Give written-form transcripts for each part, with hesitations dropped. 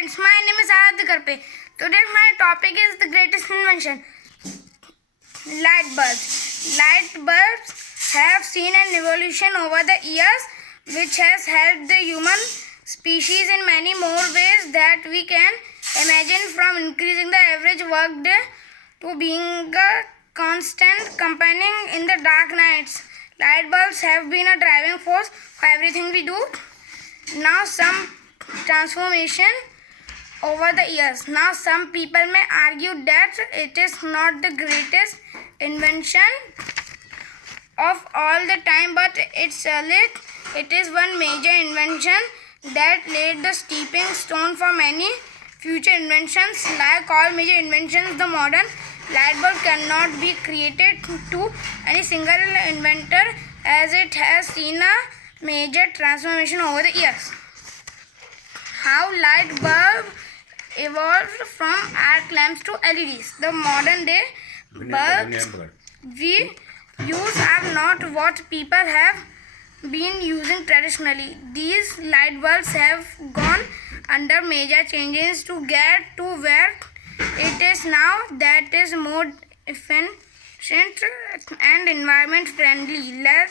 friends, my name is Aradhya Karpe. Today my topic is the greatest invention, light bulbs. Light bulbs have seen an evolution over the years which has helped the human species in many more ways that we can imagine, from increasing the average workday to being a constant companion in the dark nights. Light bulbs have been a driving force for everything we do. Now some transformation over the years. Now some people may argue that it is not the greatest invention of all the time, but it is one major invention that laid the stepping stone for many future inventions. Like all major inventions, the modern light bulb cannot be created to any single inventor, as it has seen a major transformation over the years. How light bulb evolved from arc lamps to LEDs. The modern day bulbs we use are not what people have been using traditionally. These light bulbs have gone under major changes to get to where it is now, that is more efficient and environment friendly. Let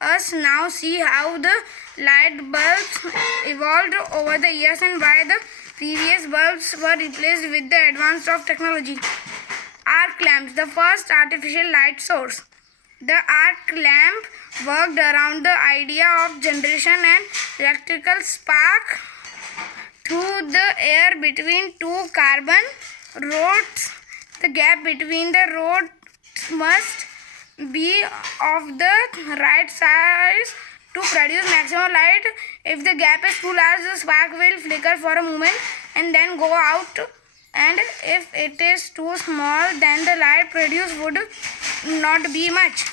us now see how the light bulbs evolved over the years and why the previous bulbs were replaced with the advance of technology. Arc lamps, the first artificial light source. The arc lamp worked around the idea of generation an electrical spark through the air between two carbon rods. The gap between the rods must be of the right size to produce maximum light. If the gap is too large, the spark will flicker for a moment and then go out, and if it is too small, then the light produced would not be much.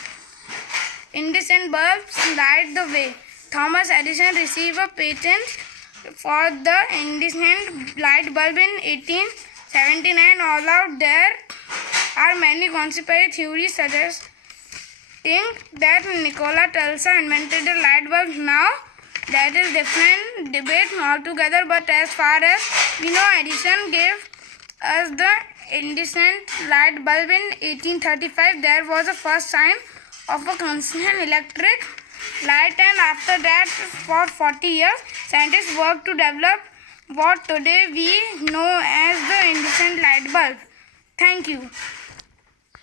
Incandescent bulbs light the way. Thomas Edison received a patent for the incandescent light bulb in 1879. Although there are many conspiracy theories suggesting that Nikola Tesla invented the light bulb, now that is different debate altogether. But as far as we know, Edison gave us the incandescent light bulb in 1835. There was a first sign of a constant electric light, and after that for 40 years scientists worked to develop what today we know as the incandescent light bulb. Thank you.